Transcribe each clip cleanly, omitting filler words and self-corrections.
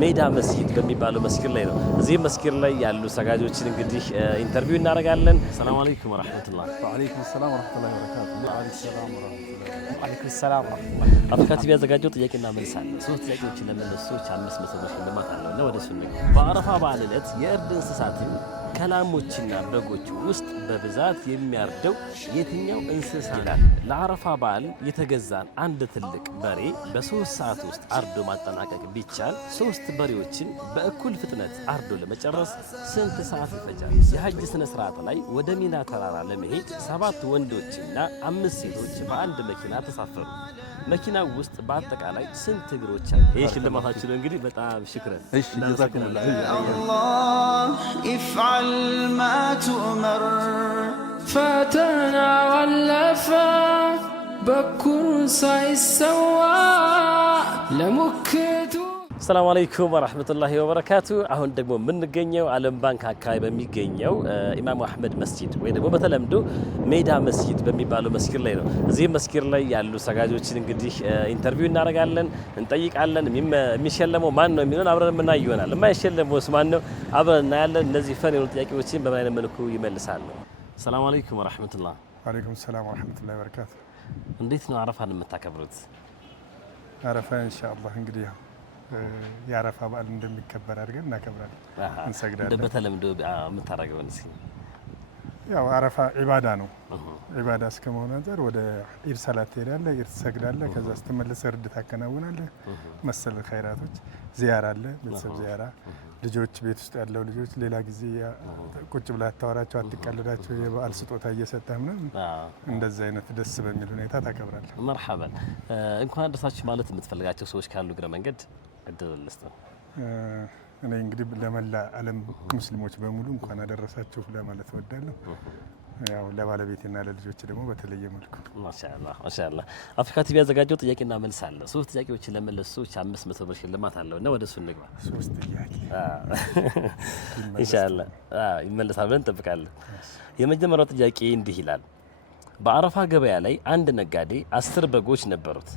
ሜዳ መስጊድ በሚባለው መስጊድ ላይ ነው። እዚህ መስጊድ ላይ ያሉ ሰጋጆችን እንግዲህ ኢንተርቪው እናደርጋለን። ሰላም አለይኩም ወራህመቱላህ። ወአለይኩም ሰላም ወራህመቱላሂ ወበረካቱሁ። ወአለይኩም ሰላም ወራህመቱላሂ። አፍሪካ ቲቪ ያዘጋጀው ጥያቄና መልስ አለ። ሶስት ጥያቄዎችን ለመለሱ ሰዎች 500 ብር ሽልማት አለው እና ወደ እሱ ነው። በአረፋ በዓል ዕለት የእርድ እንስሳትን ከላሞችና በጎች ውስጥ በብዛት የሚያርደው የትኛው እንስሳ ይላል? ለአረፋ በዓል የተገዛን አንድ ትልቅ በሬ በ3 ሰዓት ውስጥ አርዶ ማጠናቀቅ ቢቻል 3 በሬዎችን በእኩል ፍጥነት አርዶ ለመጨረስ ስንት ሰዓት ይፈጃል? የሐጅ ስነ ስርዓት ላይ ወደ ሚና ተራራ ለመሄድ 7 ወንዶችና 5 ሴቶች በአንድ መኪና ተሳፈሩ። መኪናው ውስጥ በአጠቃላይ ስንት እግሮች አሉ? ይህ ሽልማታችን እንግዲህ በጣም ሽክረን። እሺ ጀዛኩሙላህ። አላህ ኢፍዐል ማ ቱእመር ፈተና ወለፈ በኩር ሳይሰዋ ለሙክቱ። ሰላም አለይኩም ወራህመቱላሂ ወበረካቱ። አሁን ደግሞ የምንገኘው ዓለም ባንክ አካባቢ በሚገኘው ኢማም አህመድ መስጂድ ወይ ደግሞ በተለምዶ ሜዳ መስጂድ በሚባለው መስጊድ ላይ ነው። እዚህ መስጊድ ላይ ያሉ ሰጋጆችን እንግዲህ ኢንተርቪው እናደርጋለን፣ እንጠይቃለን። የሚሸለመው ማን ነው የሚለውን አብረን የምናይ ይሆናል። የማይሸለመውስ ማን ነው? አብረን እናያለን። እነዚህ ፈን የሆኑ ጥያቄዎችን በምን አይነት መልኩ ይመልሳሉ? ሰላም አለይኩም ወራህመቱላህ። ወአለይኩም ሰላም ወራህመቱላሂ ወበረካቱ። እንዴት ነው አረፋን የምታከብሩት? አረፋ ኢንሻአላህ እንግዲህ የአረፋ በዓል እንደሚከበር አድርገን እናከብራለን፣ እንሰግዳለን። በተለምዶ የምታደርገው እስኪ? ያው አረፋ ኢባዳ ነው። ኢባዳ እስከመሆኑ አንፃር ወደ ኢድ ሰላት ትሄዳለህ፣ ኢድ ትሰግዳለህ። ከዛ ስትመለስ እርድ ታከናውናለህ። መሰል ኸይራቶች፣ ዚያራ አለ፣ ቤተሰብ ዚያራ። ልጆች ቤት ውስጥ ያለው ልጆች ሌላ ጊዜ ቁጭ ብላ አታወራቸው፣ አትቀልዳቸው፣ የበዓል ስጦታ እየሰጠህ ምናምን እንደዚህ አይነት ደስ በሚል ሁኔታ ታከብራለህ። መርሐበን። እንኳን አደረሳችሁ ማለት የምትፈልጋቸው ሰዎች ካሉ እግረ መንገድ እድል ልስጥ። እኔ እንግዲህ ለመላ ዓለም ሙስሊሞች በሙሉ እንኳን አደረሳችሁ ለማለት እወዳለሁ። ያው ለባለቤቴና ለልጆች ደግሞ በተለየ መልኩ ማሻአላህ ማሻአላህ። አፍሪካ ቲቪ ያዘጋጀው ጥያቄና መልስ አለ። 3 ጥያቄዎችን ለመለሱ ሰዎች 500 ብር ሽልማት አለው እና ወደ እሱ እንግባ። 3 ጥያቄ ኢንሻአላህ ይመለሳል ብለን እንጠብቃለን። የመጀመሪያው ጥያቄ እንዲህ ይላል። በአረፋ ገበያ ላይ አንድ ነጋዴ 10 በጎች ነበሩት።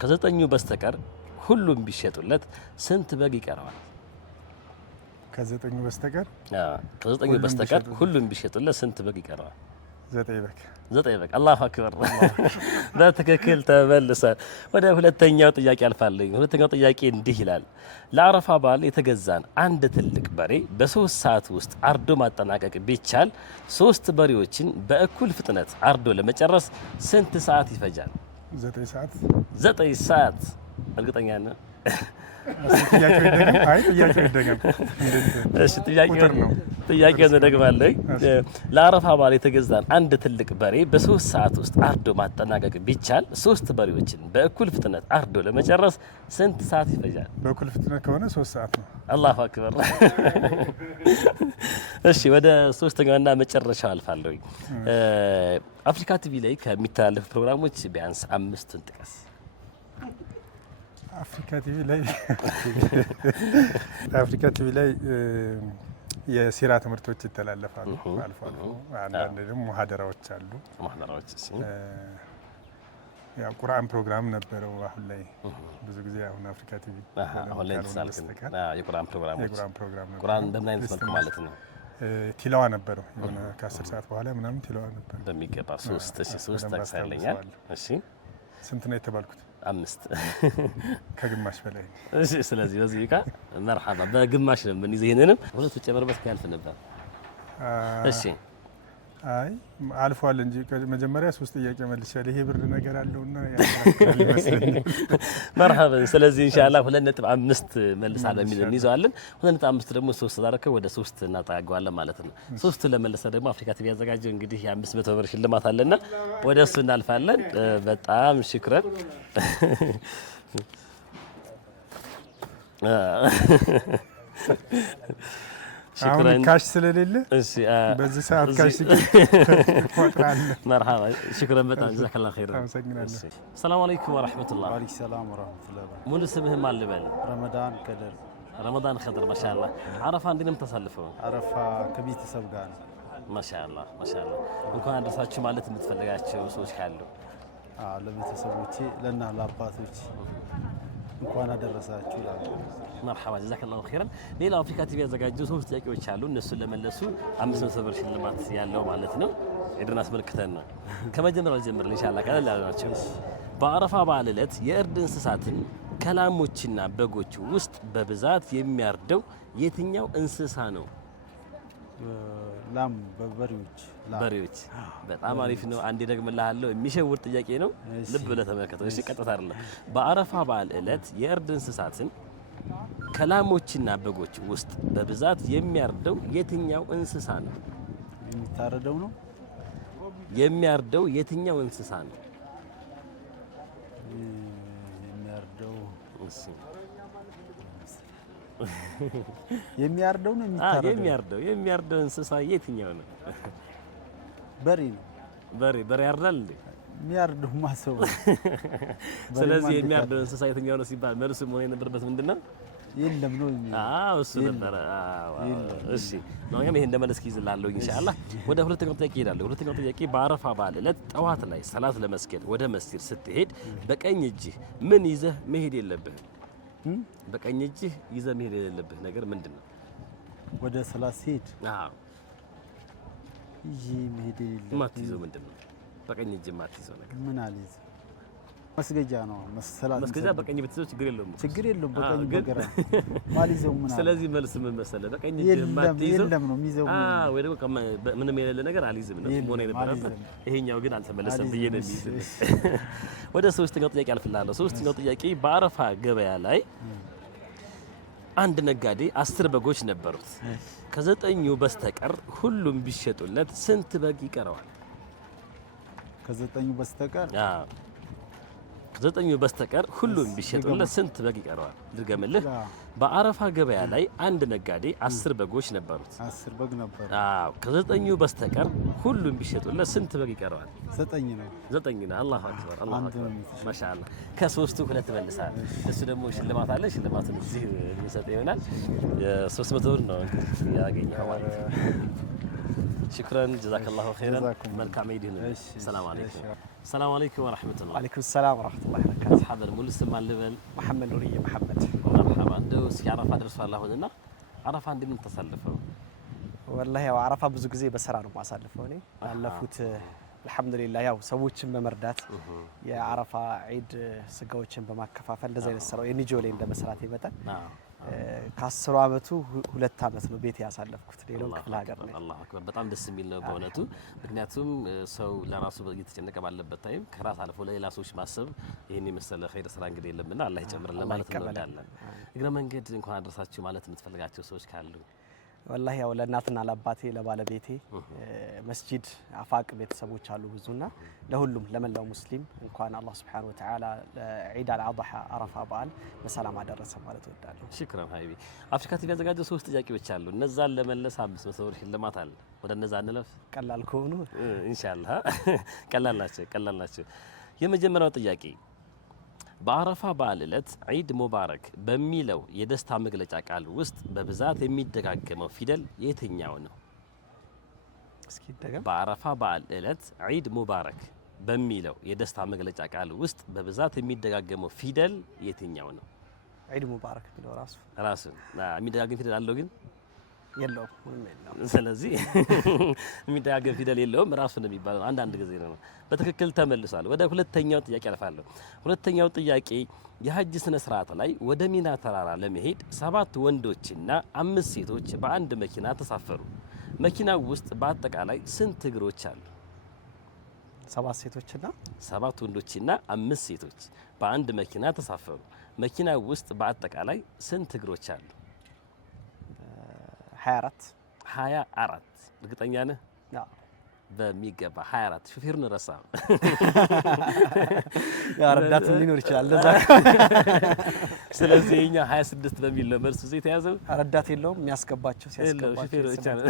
ከ9ኙ በስተቀር ሁሉም ቢሸጡለት ስንት በግ ይቀረዋል? ከ9ኙ በስተቀር ከ9ኙ በስተቀር ሁሉም ቢሸጡለት ስንት በግ ይቀረዋል? 9 በግ። 9 በግ። አላሁ አክበር። በትክክል ተመልሷል። ወደ ሁለተኛው ጥያቄ አልፋለሁ። ሁለተኛው ጥያቄ እንዲህ ይላል። ለአረፋ በዓል የተገዛን አንድ ትልቅ በሬ በ3 ሰዓት ውስጥ አርዶ ማጠናቀቅ ቢቻል 3 በሬዎችን በእኩል ፍጥነት አርዶ ለመጨረስ ስንት ሰዓት ይፈጃል? 9 ሰዓት። 9 ሰዓት እርግጠኛ ነህ? ጥያቄው ይደገም። አይ ጥያቄው ይደገም። እሺ ጥያቄውን ደግማለሁ። ለአረፋ በዓል የተገዛን አንድ ትልቅ በሬ በ3 ሰዓት ውስጥ አርዶ ማጠናቀቅ ቢቻል 3 በሬዎችን በእኩል ፍጥነት አርዶ ለመጨረስ ስንት ሰዓት ይፈጃል? በእኩል ፍጥነት ከሆነ 3 ሰዓት ነው። አላሁ አክበር። እሺ ወደ ሶስተኛውና መጨረሻው አልፋለሁ። አፍሪካ ቲቪ ላይ ከሚተላለፉ ፕሮግራሞች ቢያንስ 5ቱን ጥቀስ። አፍሪካ ቲቪ ላይ የሲራ ትምህርቶች ይተላለፋሉ አልፎ አልፎ። አንዳንድ ደግሞ ሙሐደራዎች አሉ። ያው ቁርአን ፕሮግራም ነበረው። አሁን ላይ ብዙ ጊዜ አሁን አፍሪካ ቲቪ አሁን ላይ የቁርአን ፕሮግራሞች ነበር። ቁርአን በምን አይነት መልኩ ማለት ነው? ቲላዋ ነበረው። የሆነ ከ10 ሰዓት በኋላ ምናምን ቲላዋ ነበር በሚገባ። 3 ታክሳለኛል። እሺ ስንት ነው የተባልኩት? 5 ከግማሽ በላይ። እሺ ስለዚህ በዚህ ቃ መርሐባ በግማሽ ነው ምን ይዘህ ይሄንንም ሁለቱ ጨመርበት ያልፍ ነበር። እሺ አይ አልፏል እንጂ መጀመሪያ 3 ጥያቄ መልሻለሁ። ይሄ ብር ነገር አለውና ያለው ይመስለኛል። መርሐባ። ስለዚህ ኢንሻአላህ 2.5 መልሳለ የሚል እንይዘዋለን። 2.5 ደግሞ 3 ተዳረከ ወደ 3 እናጣጋዋለን ማለት ነው። 3 ለመለሰ ደግሞ አፍሪካ ቲቪ ያዘጋጀው እንግዲህ የ500 ብር ሽልማት አለና ወደ እሱ እናልፋለን። በጣም ሽክረን። አሁን ካሽ ስለሌለ በዚህ ሰዓት ካሽ ሲቆጥራል። መርሐባ ሽክረን በጣም ጀዛከላህ ኸይር። ሰላም አለይኩም ወራህመቱላህ። ወአለይኩም ሰላም ወራህመቱላህ። ሙሉ ስምህም ማን ልበል? ረመዳን ከድር። ረመዳን ከድር ማሻአላህ። አረፋ እንዴት ነው የምታሳልፈው? አረፋ ከቤተሰብ ጋር ነው። ማሻአላህ ማሻአላህ። እንኳን አደረሳችሁ ማለት የምትፈልጋቸው ሰዎች ካሉ? ለቤተሰቦቼ ለና ለአባቶች እንኳን አደረሳችሁ ላሉ مرحبا جزاك الله خيرا ሌላ አፍሪካ ቲቪ ያዘጋጀው 3 ጥያቄዎች አሉ እነሱን ለመለሱ 500 ብር ሽልማት ያለው ማለት ነው ዒድን አስመልክተን ነው ከመጀመሪያው ጀምረን ኢንሻአላህ ቀለል ያሉ ናቸው በአረፋ በዓል ዕለት የእርድ እንስሳትን ከላሞችና በጎች ውስጥ በብዛት የሚያርደው የትኛው እንስሳ ነው ላም በሬዎች በጣም አሪፍ ነው አንዴ ደግመልሃለሁ የሚሸውር ጥያቄ ነው ልብ ብለህ ተመልከተው እሺ ቀጥታ አይደለም በአረፋ በዓል ዕለት የእርድ እንስሳትን ከላሞችና በጎች ውስጥ በብዛት የሚያርደው የትኛው እንስሳ ነው የሚያርደው የትኛው እንስሳ ነው የሚያርደው ነው የሚያርደው እንስሳ የትኛው ነው በሬ ያርዳል እንዴ የሚያርደው ማሰው ስለዚህ የሚያርደው እንስሳ የትኛው ነው ሲባል መልሱ መሆን የነበረበት ምንድነው የለም ነው እሱ ነበር እሺ ነው ይሄ እንደመለስክ ይዝላለሁ ኢንሻአላህ ወደ ሁለተኛው ጥያቄ እሄዳለሁ ሁለተኛው ጥያቄ በአረፋ በዓል ዕለት ጠዋት ላይ ሰላት ለመስገድ ወደ መስጊድ ስትሄድ በቀኝ እጅህ ምን ይዘህ መሄድ የለብህም በቀኝ እጅህ ይዘህ መሄድ የሌለብህ ነገር ምንድነው ወደ ሰላት ሲሄድ ይሄ መሄድ የሌለብህ ማትይዘው ምንድነው በቀኝ እጅህ ማትይዘው ነገር ምን አለኝ መስገጃ ነው መስገጃ በቀኝ ብትይዘው ችግር የለውም በቀኝ በግራ ማሊዘው ምን አለ ስለዚህ መልስ ምን መሰለህ በቀኝ እጅህ ማትይዘው የለም ነው የሚይዘው ወይ ደግሞ ምንም የሌለ ነገር አልይዝም ነው ሆነ የነበረበት ይሄኛው ግን አልተመለሰም ብዬ ነው የሚይዝ ወደ ሶስተኛው ጥያቄ አልፍላለሁ ሶስተኛው ጥያቄ በአረፋ ገበያ ላይ አንድ ነጋዴ 10 በጎች ነበሩት ከ9 በስተቀር ሁሉም ቢሸጡለት ስንት በግ ይቀረዋል ከ9 በስተቀር ከ9 በስተቀር ሁሉም ቢሸጡለት ስንት በግ ይቀረዋል ድርገምልህ በአረፋ ገበያ ላይ አንድ ነጋዴ 10 በጎች ነበሩት 10 በግ ነበር ከ9 በስተቀር ሁሉም ቢሸጡለት ስንት በግ ይቀረዋል 9 ነው አላሁ አክበር ማሻአላህ ከሶስቱ ሁለት መልሳል እሱ ደግሞ ሽልማት አለ ሽልማቱን እዚህ የሚሰጥ ይሆናል 300 ብር ነው ያገኘው ማለት شكرا جزاك الله خيرا ملكم عيدين السلام عليكم السلام عليكم ورحمه الله وعليكم السلام ورحمه الله وبركاته حاضر مول السماء اللبل محمد نوريه محمد مرحبا دوس يعرف ادرس الله هنا عرف عندي من تصلفه والله ያው አረፋ ብዙ ጊዜ በስራ ነው ማሳልፈው እኔ ያለፉት አልহামዱሊላህ ያው ሰዎችን በመርዳት የአረፋ ዒድ ስጋዎችን በማከፋፈል እንደዛ አይነት ስራው የኒጆ ላይ እንደመስራት ይመጣል ከ10 አመቱ 2 አመት ነው ቤት ያሳለፍኩት ሌላው ክፍለ ሀገር ነው አላሁ አክበር በጣም ደስ የሚል ነው በእውነቱ ምክንያቱም ሰው ለራሱ እየተጨነቀ ባለበት ታይም ከራስ አልፎ ለሌላ ሰዎች ማሰብ ይሄን የመሰለ ኸይር ስራ እንግዲህ የለምና አላህ ይጨምርልን ማለት እንወዳለን እግረ መንገድ እንኳን አደረሳችሁ ማለት የምትፈልጋቸው ሰዎች ካሉ والله ያው ለእናትና ለአባቴ ለባለቤቴ መስጂድ አፋቅ ቤተሰቦች አሉ ብዙና ለሁሉም ለመላው ሙስሊም እንኳን አላህ Subhanahu Wa Ta'ala ዒድ አልአድሃ አረፋ በዓል በሰላም አደረሰ ማለት እወዳለሁ ሽክራን ሀይቢ አፍሪካ ቲቪ ያዘጋጀው 3 ጥያቄዎች አሉ እነዛን ለመለስ 500 ብር ሽልማት አለ ወደ እነዛ እንለፍ ቀላል ከሆኑ ኢንሻአላህ ቀላል ናቸው የመጀመሪያው ጥያቄ በአረፋ በዓል ዕለት ዒድ ሙባረክ በሚለው የደስታ መግለጫ ቃል ውስጥ በብዛት የሚደጋገመው ፊደል የትኛው ነው እስኪ ደገም በአረፋ በዓል ዕለት ዒድ ሙባረክ በሚለው የደስታ መግለጫ ቃል ውስጥ በብዛት የሚደጋገመው ፊደል የትኛው ነው ዒድ ሙባረክ ቢለው ራሱ የሚደጋገም ፊደል አለው ግን የለውም ምንም የለውም ስለዚህ የሚደጋገም ፊደል የለውም ራሱ ነው የሚባለው አንድ ጊዜ ነው በትክክል ተመልሷል ወደ ሁለተኛው ጥያቄ አልፋለሁ ሁለተኛው ጥያቄ የሐጅ ስነ ስርዓት ላይ ወደ ሚና ተራራ ለመሄድ 7 ወንዶችና 5 ሴቶች በአንድ መኪና ተሳፈሩ መኪናው ውስጥ በአጠቃላይ ስንት እግሮች አሉ 7 ወንዶችና 5 ሴቶች በአንድ መኪና ተሳፈሩ መኪናው ውስጥ በአጠቃላይ ስንት እግሮች አሉ 24 እርግጠኛ ነህ በሚገባ 24 ሹፌሩን ረሳ ያ ረዳት ሊኖር ይችላል ለዛ ስለዚህ እኛ 26 በሚል ነው መልሱ እዚህ ተያዘው ረዳት የለውም የሚያስገባቸው ሲያስገባቸው ሹፌሩ ብቻ ነው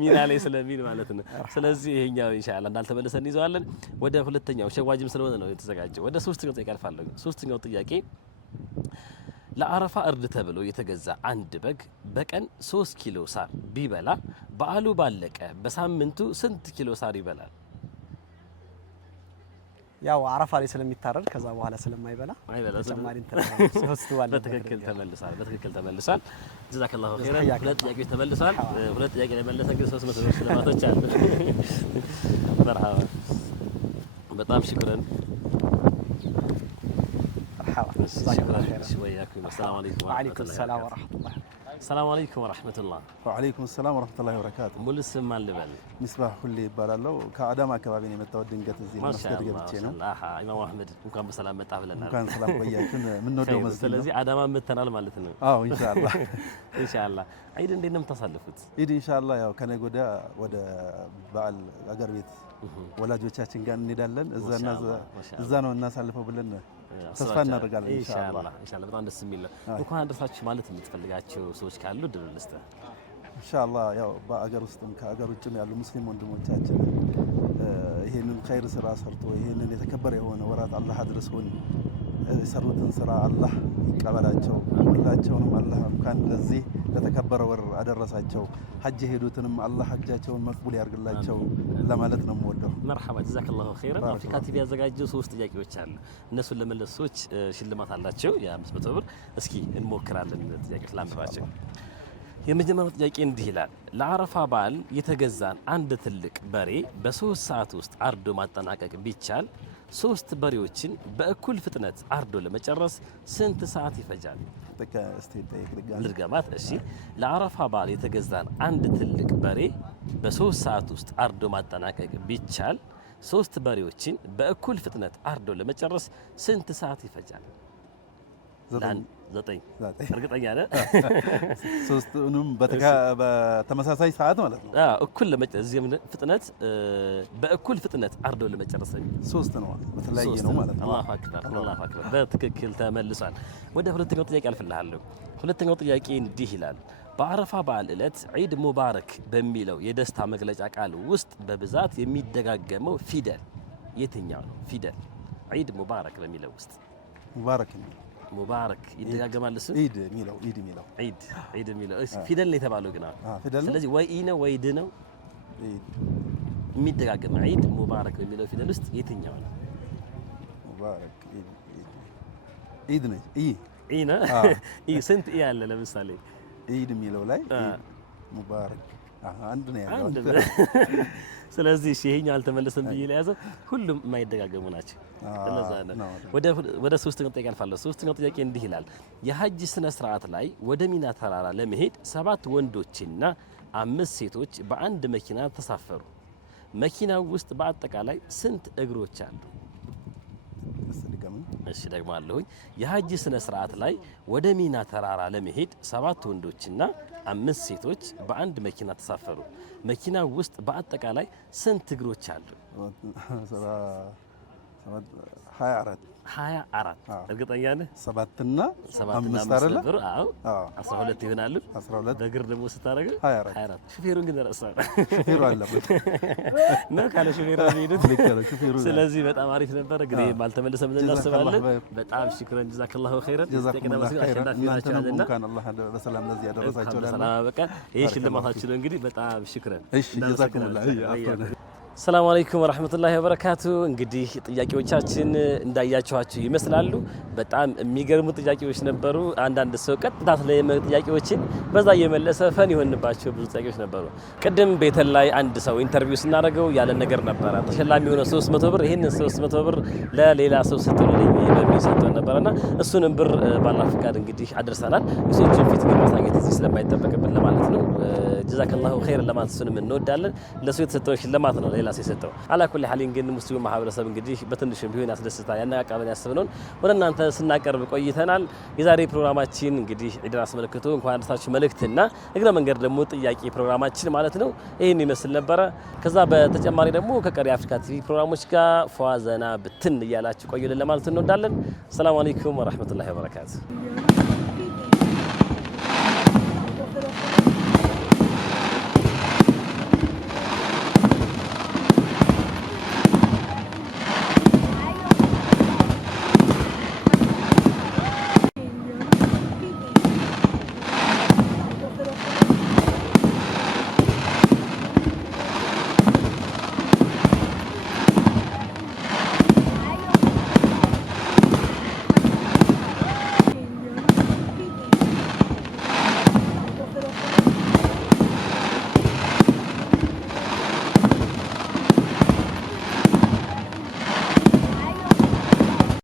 ሚና ላይ ስለሚል ማለት ነው ስለዚህ ይሄኛው ኢንሻአላህ እንዳልተመለሰ እንይዘዋለን ወደ ሁለተኛው ሸዋጅም ስለሆነ ነው የተዘጋጀው ወደ ሶስተኛው ጥያቄ አልፋለሁ ሶስተኛው ጥያቄ ለአረፋ እርድ ተብሎ የተገዛ አንድ በግ በቀን 3 ኪሎ ሳር ቢበላ በዓሉ ባለቀ በሳምንቱ ስንት ኪሎ ሳር ይበላል ያው አረፋ ላይ ስለሚታረድ ከዛ በኋላ ስለማይበላ ተጨማሪ ሶስት ዋለ በትክክል ተመልሷል ጀዛከላሁ ኸይራን ሁለት ጥያቄ ተመልሷል ሁለት ጥያቄ ለመለሰ ግን 300 ብር ሽልማቶች አሉ መርሐባ በጣም ሽክራን መርሐባ ጀዛከላሁ ኸይራን ወያኩም ሰላም አለይኩም ወአለይኩም ሰላም ወራህመቱላህ ሰላም አለይኩም ወራህመቱላህ ወአለይኩም ሰላም ወራህመቱላሂ ወበረካቱ ሙሉ ስም ማን ልበል ሚስባህ ሁሌ ይባላልው ከአዳማ አካባቢ ነው የመጣው ድንገት እዚህ መስጊድ ገብቼ ነው አሃ ኢማም አህመድ እንኳን በሰላም መጣ ብለናል እንኳን ሰላም ቆያችሁን ምን ነው መስጊድ ስለዚህ አዳማ መተናል ማለት ነው አዎ ኢንሻአላህ ኢንሻአላህ አይድ እንዴት ነው የምታሳልፉት ኢድ ኢንሻአላህ ያው ከነገ ወዲያ ወደ በዓል አገር ቤት ወላጆቻችን ጋር እንሄዳለን እዛ ነው እናሳልፈው ብለን ተስፋ እናደርጋለን ኢንሻአላህ በጣም ደስ የሚል ነው እንኳን አደረሳችሁ ማለት የምትፈልጋቸው ሰዎች ካሉ ድል ልስተ ኢንሻአላህ ያው በአገር ውስጥም ከአገር ውጭም ያሉ ሙስሊም ወንድሞቻችን ይሄንን ኸይር ስራ ሰርቶ ይሄንን የተከበረ የሆነ ወራት አላህ አድርሶን የሰሩትን ስራ አላህ ይቀበላቸው ሁላቸውንም አላህ እንኳን ለዚህ ለተከበረ ወር አደረሳቸው ሐጅ ሄዱትንም አላህ ሐጃቸውን መቅቡል ያርግላቸው ለማለት ነው የምወደው መርሐባ ጀዛከላሁ ኸይራን አፍሪካ ቲቪ ያዘጋጀው 3 ጥያቄዎች አሉ እነሱን ለመለሱ ሰዎች ሽልማት አላቸው የ500 ብር እስኪ እንሞክራለን ጥያቄዎች ላንብባቸው የመጀመሪያው ጥያቄ እንዲህ ይላል ለአረፋ በዓል የተገዛን አንድ ትልቅ በሬ በ3 ሰዓት ውስጥ አርዶ ማጠናቀቅ ቢቻል 3 በሬዎችን በእኩል ፍጥነት አርዶ ለመጨረስ ስንት ሰዓት ይፈጃል ልድገማት እሺ ለአረፋ በዓል የተገዛን አንድ ትልቅ በሬ በ3 ሰዓት ውስጥ አርዶ ማጠናቀቅ ቢቻል 3 በሬዎችን በእኩል ፍጥነት አርዶ ለመጨረስ ስንት ሰዓት ይፈጃል 9 እርግጠኛ ነህ ሶስቱንም በተመሳሳይ ሰዓት ማለት ነው እኩል ለመጨረስ ፍጥነት በእኩል ፍጥነት አርዶ ለመጨረስ 3 ነው በተለያየ ነው ማለት ነው አላሁ አክበር በትክክል ተመልሷል ወደ ሁለተኛው ጥያቄ አልፈልሃለሁ ሁለተኛው ጥያቄ እንዲህ ይላል በአረፋ በዓል ዕለት ዒድ ሙባረክ በሚለው የደስታ መግለጫ ቃል ውስጥ በብዛት የሚደጋገመው ፊደል የትኛው ነው ፊደል ዒድ ሙባረክ በሚለው ውስጥ ሙባረክ ይደጋገማል እሱ ኢድ ሚለው ኢድ ሚለው ፊደል ነው የተባለው ግን ስለዚህ ወይ ኢ ነው ወይ ድ ነው የሚደጋገም ዒድ ሙባረክ በሚለው ፊደል ውስጥ የትኛው ነው ሙባረክ ኢድ ነው ኢ ነው ስንት ኢ አለ ለምሳሌ ኢድ ሚለው ላይ ሙባረክ አንድ ነው ያለው ስለዚህ ይሄኛው አልተመለሰም ብዬ ለያዘው ሁሉም የማይደጋገሙ ናቸው ስለዛ ነው ወደ ሶስተኛው ጥያቄ አልፋለሁ ሶስተኛው ጥያቄ እንዲህ ይላል የሐጅ ስነ ስርዓት ላይ ወደ ሚና ተራራ ለመሄድ 7 ወንዶችና 5 ሴቶች በአንድ መኪና ተሳፈሩ መኪናው ውስጥ በአጠቃላይ ስንት እግሮች አሉ እሺ ደግሞ አለሁኝ የሐጅ ስነ ስርዓት ላይ ወደ ሚና ተራራ ለመሄድ 7 ወንዶችና 5 ሴቶች በአንድ መኪና ተሳፈሩ መኪናው ውስጥ በአጠቃላይ ስንት እግሮች አሉ 24 እርግጠኛ ነህ 7 እና 5 አይደለ አዎ 12 ይሆናሉ 12 በእግር ደግሞ ስታረገው 24 ሹፌሩን ግን ረሳው ሹፌሩ አለበት ነው ካለ ሹፌሩ ሄዱት ስለዚህ በጣም አሪፍ ነበር ግን ባልተመለሰም እናስባለን በጣም ሽክራን ጀዛከላሁ ኸይራን እናንተንም እንኳን አላህ በሰላም ለዚህ ያደረሳችሁ ሰላም በቃ ይሄ ሽልማታችን እንግዲህ በጣም ሽክራን እሺ ጀዛከላሁ ሰላም አለይኩም ወራህመቱላሂ ወበረካቱ እንግዲህ ጥያቄዎቻችን እንዳያችኋቸው ይመስላሉ በጣም የሚገርሙ ጥያቄዎች ነበሩ አንዳንድ ሰው ቀጥታ ስለየመ ጥያቄዎችን በዛ እየመለሰ ፈን ይሆንባቸው ብዙ ጥያቄዎች ነበሩ ቅድም ቤተል ላይ አንድ ሰው ኢንተርቪው ስናደርገው ያለ ነገር ነበር ተሸላሚ ሆነ 300 ብር ይሄንን 300 ብር ለሌላ ሰው ሰጥቶልኝ በሚል ሰጥቶን ነበርና እሱንም ብር ባላ ፍቃድ እንግዲህ አድርሰናል እሱን ፊት ማሳየት እዚህ ስለማይጠበቅብን ለማለት ነው ጀዛከላሁ ኸይር ለማለት እሱንም እንወዳለን ለሱ የተሰጠው ሽልማት ነው ሌላ ሲሰጠው አላኩል ሐሊን ግን ሙስሊሙ ማህበረሰብ እንግዲህ በትንሽም ቢሆን ያስደስታ ያናቃበን ያስብነውን ወደ እናንተ ስናቀርብ ቆይተናል የዛሬ ፕሮግራማችን እንግዲህ ዒድን አስመልክቶ እንኳን አደረሳችሁ መልእክትና እግረ መንገድ ደግሞ ጥያቄ ፕሮግራማችን ማለት ነው ይሄን ይመስል ነበር ከዛ በተጨማሪ ደግሞ ከቀሪ አፍሪካ ቲቪ ፕሮግራሞች ጋር ፏዘና ብትን እያላችሁ ቆዩልን ለማለት እንወዳለን ሰላም አለይኩም ወራህመቱላሂ ወበረካቱ